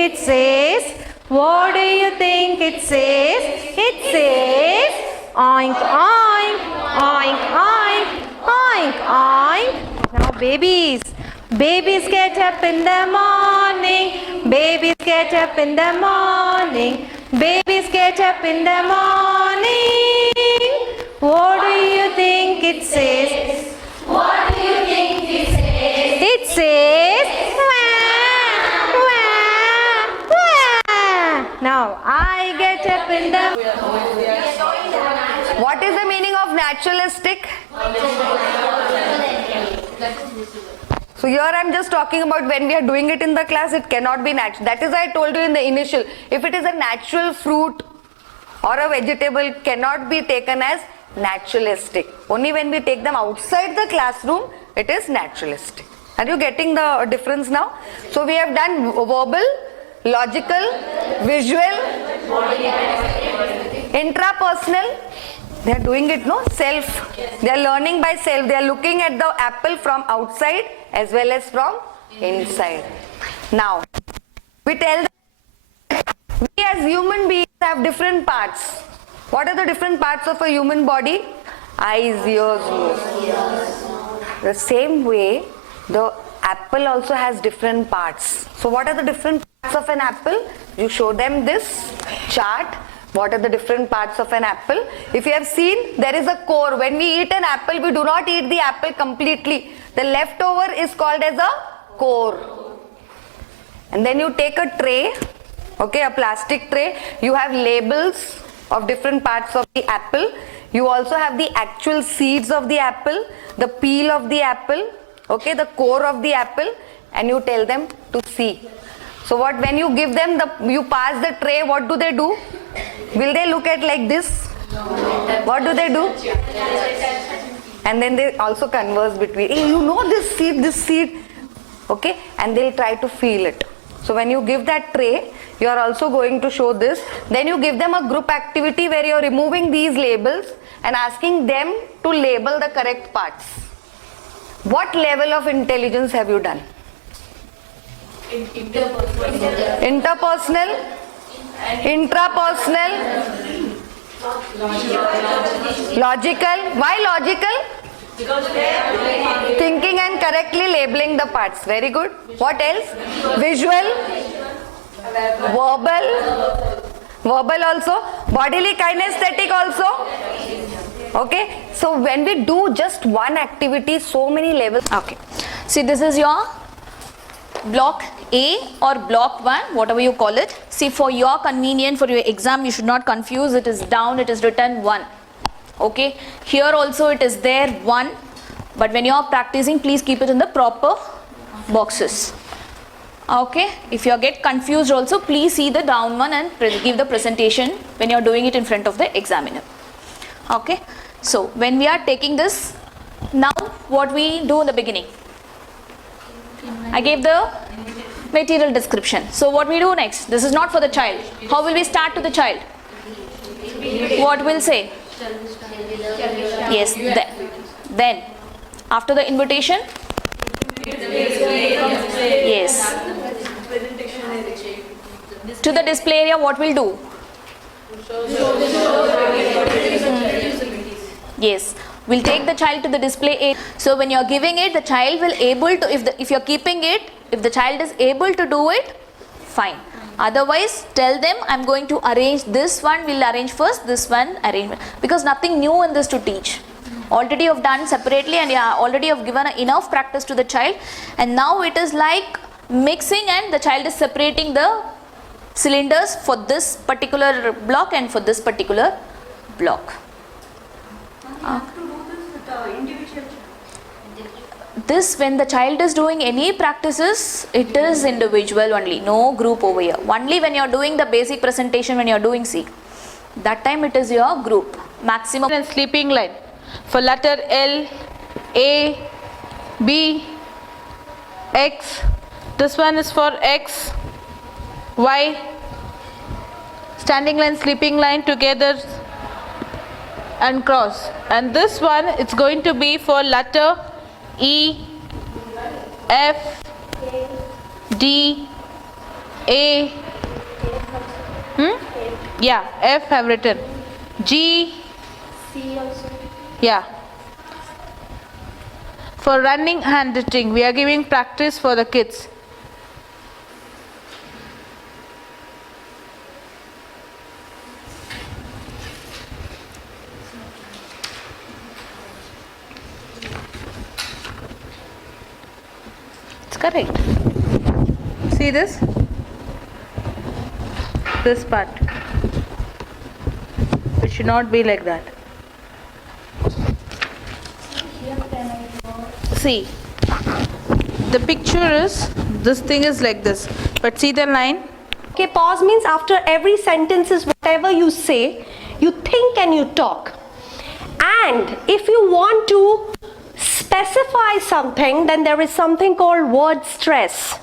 it says? What do you think it says? It says oink oink, oink oink, oink oink. Now babies. Babies get up in the morning. Babies get up in the morning. Babies get up in the morning. What do you think it says? What do you think it says? It says wah, wah, wah. Now I get up in the. What is the meaning of naturalistic? So here I am just talking about when we are doing it in the class, it cannot be natural. That is why I told you in the initial, if it is a natural fruit or a vegetable, cannot be taken as naturalistic. Only when we take them outside the classroom, it is naturalistic. Are you getting the difference now? So we have done verbal, logical, visual, intrapersonal. They are doing it, no? Self. They are learning by self. They are looking at the apple from outside as well as from inside. Now, we tell them we as human beings have different parts. What are the different parts of a human body? Eyes, ears, nose. The same way, the apple also has different parts. So what are the different parts of an apple? You show them this chart. What are the different parts of an apple? If you have seen, there is a core. When we eat an apple, we do not eat the apple completely. The leftover is called as a core. And then you take a tray, okay, a plastic tray. You have labels of different parts of the apple. You also have the actual seeds of the apple, the peel of the apple, okay, the core of the apple, and you tell them to see. So what, when you give them you pass the tray, what do they do? Will they look at like this? What do they do? And then they also converse between, hey, you know this seed, okay, and they'll try to feel it. So when you give that tray, you are also going to show this. Then you give them a group activity where you are removing these labels and asking them to label the correct parts. What level of intelligence have you done? Interpersonal, intrapersonal, logical. Why logical? Thinking and correctly labeling the parts. Very good. What else? Visual, verbal also, bodily kinesthetic also. Okay. So when we do just one activity, so many levels. Okay. See, this is your block A or block 1, whatever you call it. See, for your convenience, for your exam, you should not confuse. It is down, it is written 1. Okay. Here also it is there 1. But when you are practicing, please keep it in the proper boxes. Okay. If you get confused also, please see the down one and give the presentation when you are doing it in front of the examiner. Okay. So when we are taking this, now what we do in the beginning? I gave the material description. So what we do next? This is not for the child. How will we start to the child? What will say? Yes, then after the invitation? Yes. To the display area, what will do? Yes. We'll take the child to the display area. So when you're giving it, the child will able to, if you're keeping it, if the child is able to do it, fine. Otherwise, tell them I'm going to arrange this one, we'll arrange first, this one, arrangement. Because nothing new in this to teach. Already you've done separately and already you've given enough practice to the child. And now it is like mixing and the child is separating the cylinders for this particular block and for this particular block. This, when the child is doing any practices, it is individual only, no group over here. Only when you are doing the basic presentation, when you are doing C, that time it is your group. Maximum. And sleeping line. For letter L, A, B, X. This one is for X, Y. Standing line, sleeping line together and cross. And this one, it's going to be for letter E, F, D, A. Yeah, F have written. G. C also. Yeah. For running handwriting, we are giving practice for the kids. It's correct. See this? This part. It should not be like that. See, the picture is, this thing is like this, but see the line? Okay, pause means after every sentence is whatever you say, you think and you talk. And if you want to specify something, then there is something called word stress,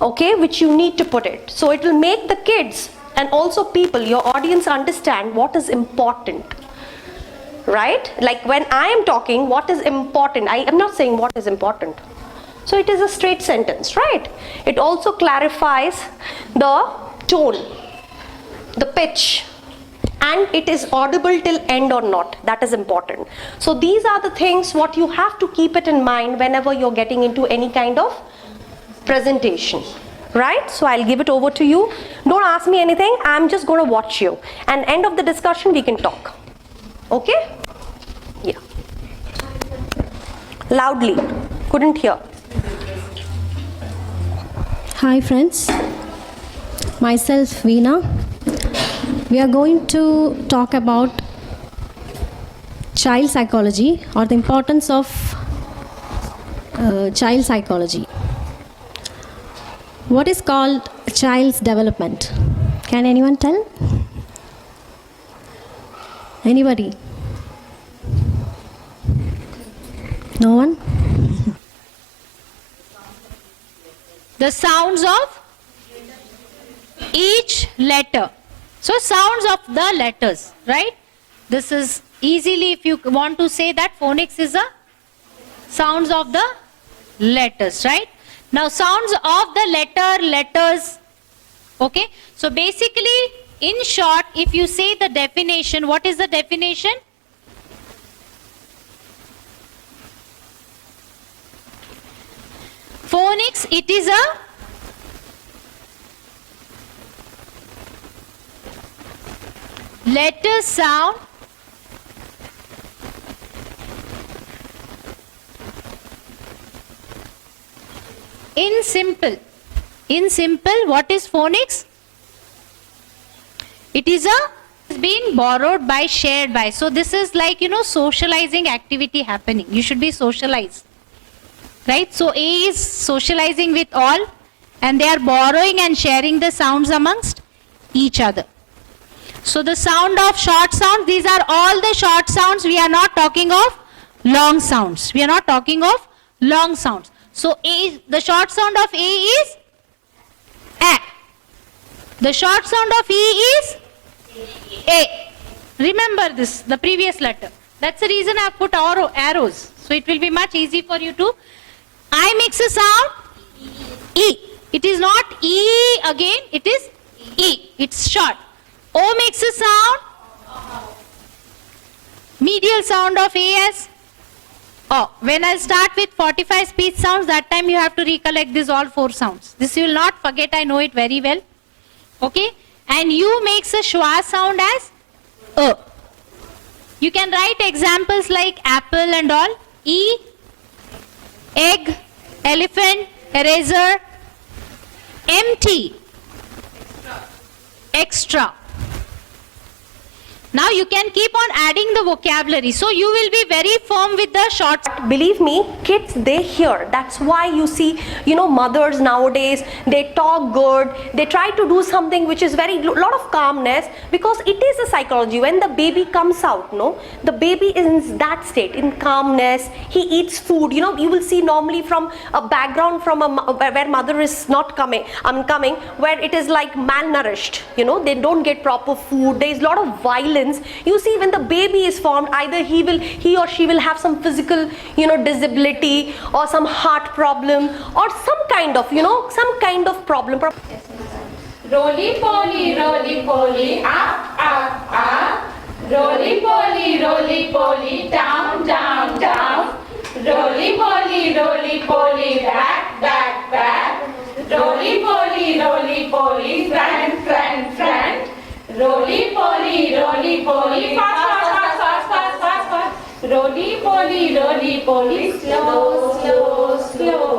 okay, which you need to put it. So it will make the kids and also people, your audience, understand what is important. Right? Like when I am talking, what is important? I am not saying what is important. So it is a straight sentence, right? It also clarifies the tone, the pitch, and it is audible till end or not. That is important. So these are the things what you have to keep it in mind whenever you're getting into any kind of presentation. Right? So I'll give it over to you. Don't ask me anything. I'm just going to watch you. And end of the discussion, we can talk. Okay? Yeah. Loudly. Couldn't hear. Hi friends, myself Veena. We are going to talk about child psychology or the importance of child psychology. What is called child's development? Can anyone tell? Anybody? No one? The sounds of each letter. So sounds of the letters, right? This is easily, if you want to say that, phonics is the sounds of the letters, right? Now sounds of the letters, okay? So basically, in short, if you say the definition, what is the definition? Phonics, it is a letter sound in simple. In simple, what is phonics? It is been borrowed by, shared by. So this is like, socializing activity happening. You should be socialized. Right? So A is socializing with all, and they are borrowing and sharing the sounds amongst each other. So the sound of short sounds, these are all the short sounds. We are not talking of long sounds. We are not talking of long sounds. So A, the short sound of A is A. The short sound of E is A. Remember this, the previous letter. That's the reason I have put arrows. So it will be much easy for you to. I makes a sound E. It is not E again, it is E. It's short. O makes a sound, medial sound of A as O. When I start with 45 speech sounds, that time you have to recollect these all 4 sounds. This you will not forget, I know it very well. Okay? And U makes a schwa sound as E. You can write examples like apple and all. E, egg, elephant, eraser, empty, extra. Now you can keep on adding the vocabulary. So you will be very firm with the short. Believe me, kids, they hear. That's why you see, mothers nowadays, they talk good. They try to do something which is lot of calmness, because it is a psychology. When the baby comes out, the baby is in that state, in calmness. He eats food. You will see normally from a background from where mother is not coming, where it is like malnourished. They don't get proper food. There is a lot of violence. happens, you see when the baby is formed, either he or she will have some physical, disability or some heart problem or some kind of problem. Roly poly, up, up, up. Roly poly, down, down, down. Roly poly, back, back, back. Roly poly, front, front, front. Roly poly, fast. Roly poly, slow, slow, slow.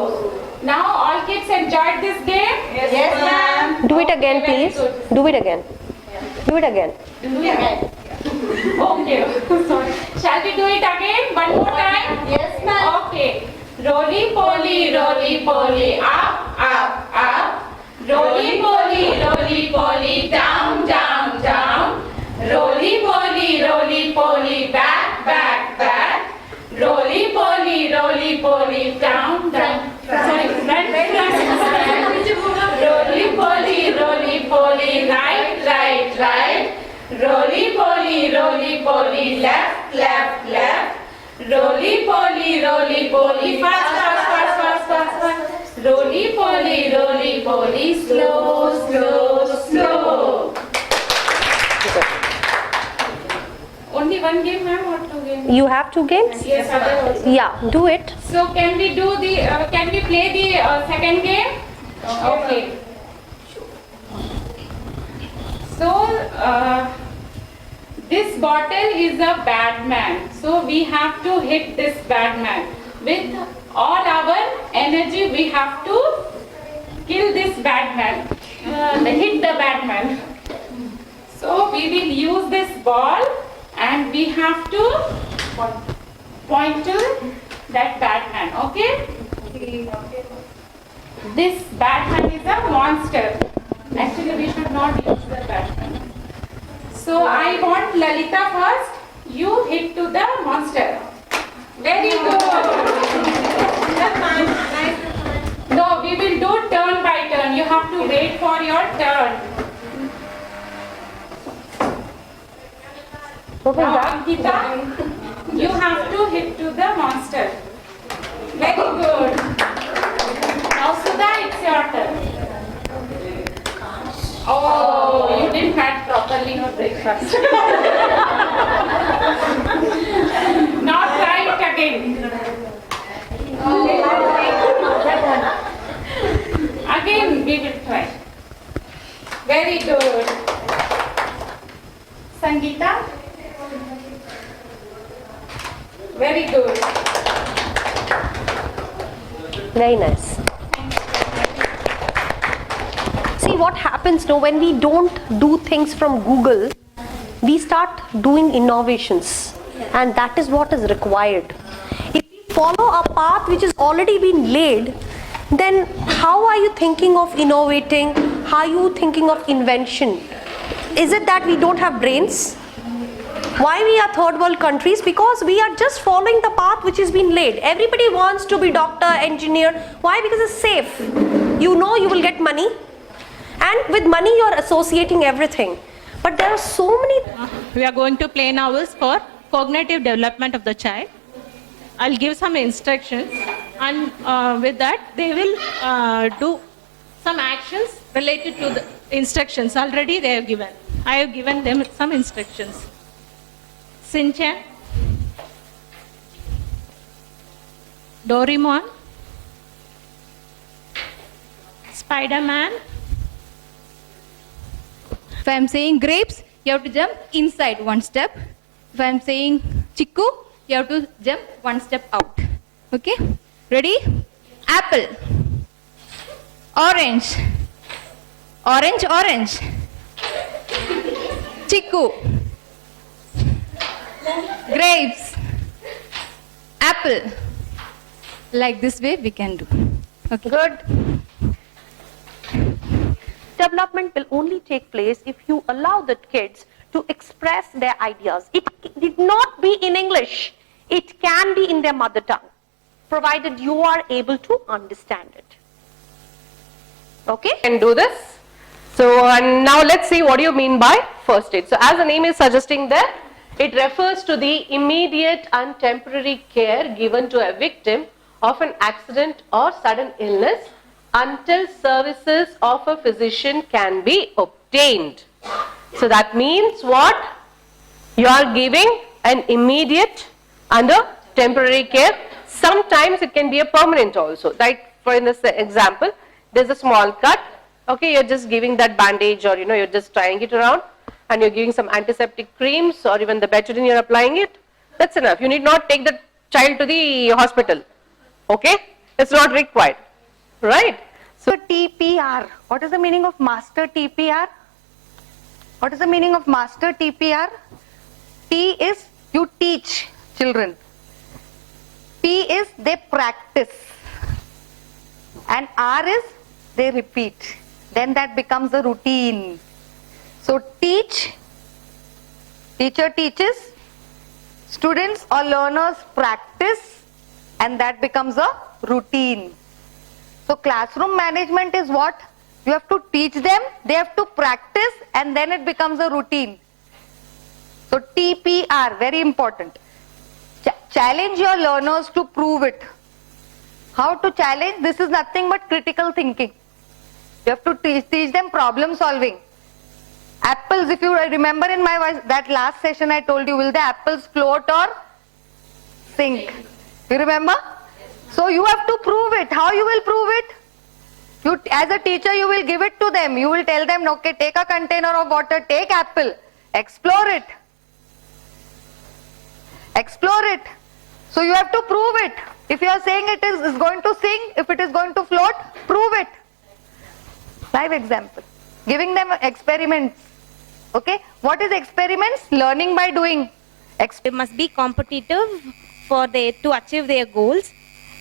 Now all kids enjoyed this game? Yes, ma'am. Do it again, please. Do it again. Do it again. Okay. Sorry. Shall we do it again? One more time? Yes, ma'am. Okay. Roly poly, up, up, up. Roly poly, down, down, down. Roly poly, back, back, back. Roly poly, down, down. Sorry, front. Roly poly, right, right, right. Roly poly, left, left, left. Roly poly, fast. Roly poly, slow, slow, slow. Only one game, ma'am, or two games? You have two games? Yes, other also. Yeah, do it. So can we play the second game? Okay. So this bottle is a bad man. So we have to hit this bad man. With all our energy, we have to kill this bad man. Hit the bad man. So we will use this ball and we have to point to that bad man. Okay? This bad man is a monster. Actually, we should not use the bad man. So I want Lalita first. You hit to the monster. Very good. No, we will do turn by turn. You have to wait for your turn. Now, Ankita, you have to hit to the monster. Very good. Now, Sudha, it's your turn. Oh, you didn't have properly your breakfast. Now try it again. Again, we will try. Very good. Sangeeta. Very good. Very nice. See what happens now when we don't do things from Google, we start doing innovations, and that is what is required. If we follow a path which has already been laid, then how are you thinking of innovating? How are you thinking of invention? Is it that we don't have brains? Why we are third world countries? Because we are just following the path which has been laid. Everybody wants to be doctor, engineer. Why? Because it's safe. You know you will get money, and with money you are associating everything. But there are so many. We are going to play novels for cognitive development of the child. I'll give some instructions, and with that they will do some actions related to the instructions. Already they have given. I have given them some instructions. Shinchan, Doraemon, Spider-Man. If I am saying grapes, you have to jump inside one step. If I am saying Chiku, you have to jump one step out. Okay? Ready? Apple. Orange. Orange, orange. Chiku. Grapes. Apple. Like this way we can do. Okay. Good. Development will only take place if you allow the kids to express their ideas. It did not be in English. It can be in their mother tongue, provided you are able to understand it. Okay? Can do this. So now let's see what do you mean by first aid. So as the name is suggesting there, it refers to the immediate and temporary care given to a victim of an accident or sudden illness until services of a physician can be obtained. So that means what? You are giving an immediate and a temporary care. Sometimes it can be a permanent also. Like for this example, there's a small cut. Okay, you're just giving that bandage, or you're just tying it around, and you're giving some antiseptic creams or even the betadine, you're applying it. That's enough. You need not take the child to the hospital. Okay, it's not required, right? So TPR, what is the meaning of master TPR? What is the meaning of master TPR? T is you teach children. P is they practice. And R is they repeat. Then that becomes a routine. So teach, teacher teaches, students or learners practice, and that becomes a routine. So classroom management is what? You have to teach them, they have to practice, and then it becomes a routine. So TPR, very important. Challenge your learners to prove it. How to challenge? This is nothing but critical thinking. You have to teach them problem solving. Apples, if you remember in that last session I told you, will the apples float or sink? You remember? So you have to prove it. How you will prove it? You, as a teacher, you will give it to them. You will tell them, okay, take a container of water, take apple, explore it. Explore it. So you have to prove it. If you are saying it is going to sink, if it is going to float, prove it. Live example. Giving them experiments. Okay. What is experiments? Learning by doing. They must be competitive to achieve their goals,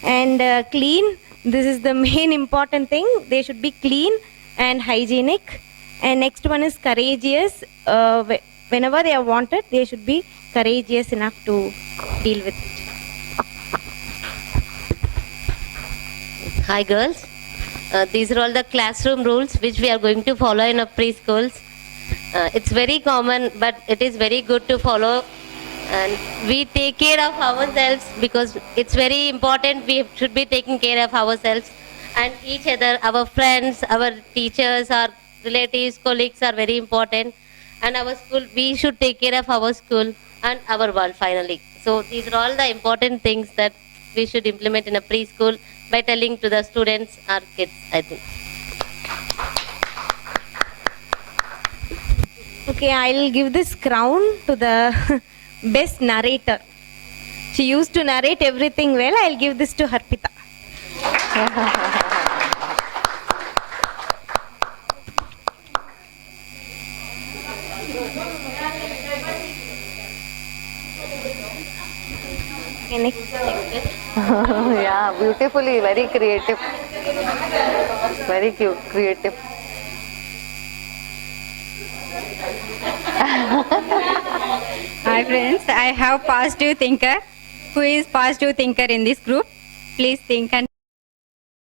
and clean. This is the main important thing. They should be clean and hygienic. And next one is courageous. Whenever they are wanted, they should be courageous enough to deal with it. Hi girls, these are all the classroom rules which we are going to follow in our preschools. It's very common, but it is very good to follow, and we take care of ourselves because it's very important. We should be taking care of ourselves and each other. Our friends, our teachers, our relatives, colleagues are very important, and our school, we should take care of our school and our world finally. So these are all the important things that we should implement in a preschool by telling to the students or kids, I think. Okay, I'll give this crown to the best narrator. She used to narrate everything well. I'll give this to Harpita. Okay, next. Yeah, beautifully, very creative. Very cute, creative. Hi friends, I have positive thinker. Who is positive thinker in this group? Please think and